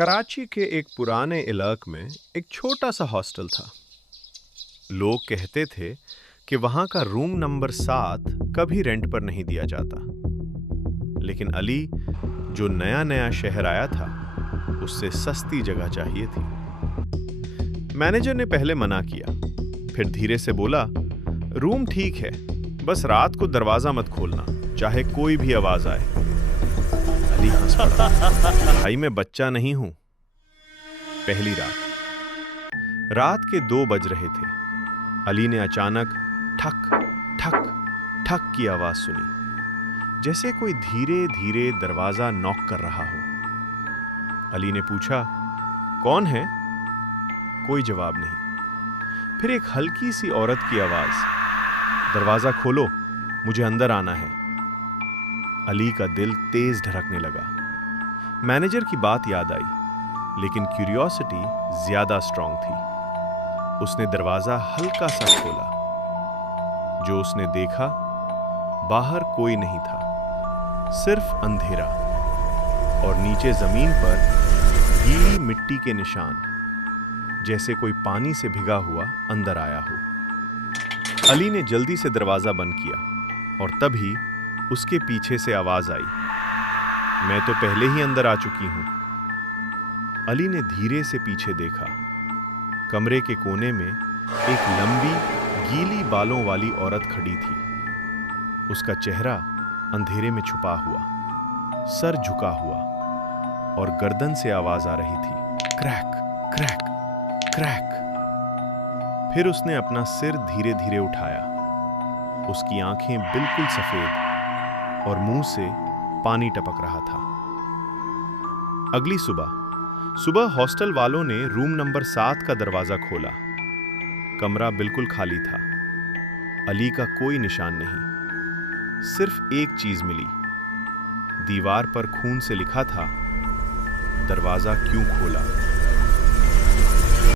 कराची के एक पुराने इलाके में एक छोटा सा हॉस्टल था। लोग कहते थे कि वहाँ का रूम नंबर 7 कभी रेंट पर नहीं दिया जाता। लेकिन अली, जो नया नया शहर आया था, उससे सस्ती जगह चाहिए थी। मैनेजर ने पहले मना किया, फिर धीरे से बोला, रूम ठीक है, बस रात को दरवाजा मत खोलना, चाहे कोई भी आवाज आए। अली हंस पड़ा, भाई मैं बच्चा नहीं हूं। पहली रात के 2 बज रहे थे। अली ने अचानक ठक ठक ठक की आवाज सुनी, जैसे कोई धीरे धीरे दरवाजा नॉक कर रहा हो। अली ने पूछा, कौन है? कोई जवाब नहीं। फिर एक हल्की सी औरत की आवाज, दरवाजा खोलो, मुझे अंदर आना है। अली का दिल तेज धड़कने लगा। मैनेजर की बात याद आई, लेकिन क्यूरियोसिटी ज्यादा स्ट्रांग थी। उसने दरवाजा हल्का सा खोला। जो उसने देखा, बाहर कोई नहीं था, सिर्फ अंधेरा और नीचे जमीन पर गीली मिट्टी के निशान, जैसे कोई पानी से भिगा हुआ अंदर आया हो। अली ने जल्दी से दरवाजा बंद किया और तभी उसके पीछे से आवाज आई, मैं तो पहले ही अंदर आ चुकी हूं। अली ने धीरे से पीछे देखा। कमरे के कोने में एक लंबी गीली बालों वाली औरत खड़ी थी। उसका चेहरा अंधेरे में छुपा हुआ, सर झुका हुआ और गर्दन से आवाज आ रही थी, क्रैक क्रैक क्रैक। फिर उसने अपना सिर धीरे धीरे उठाया। उसकी आंखें बिल्कुल सफेद और मुंह से पानी टपक रहा था। अगली सुबह हॉस्टल वालों ने रूम नंबर 7 का दरवाजा खोला। कमरा बिल्कुल खाली था। अली का कोई निशान नहीं। सिर्फ एक चीज मिली। दीवार पर खून से लिखा था, दरवाजा क्यों खोला।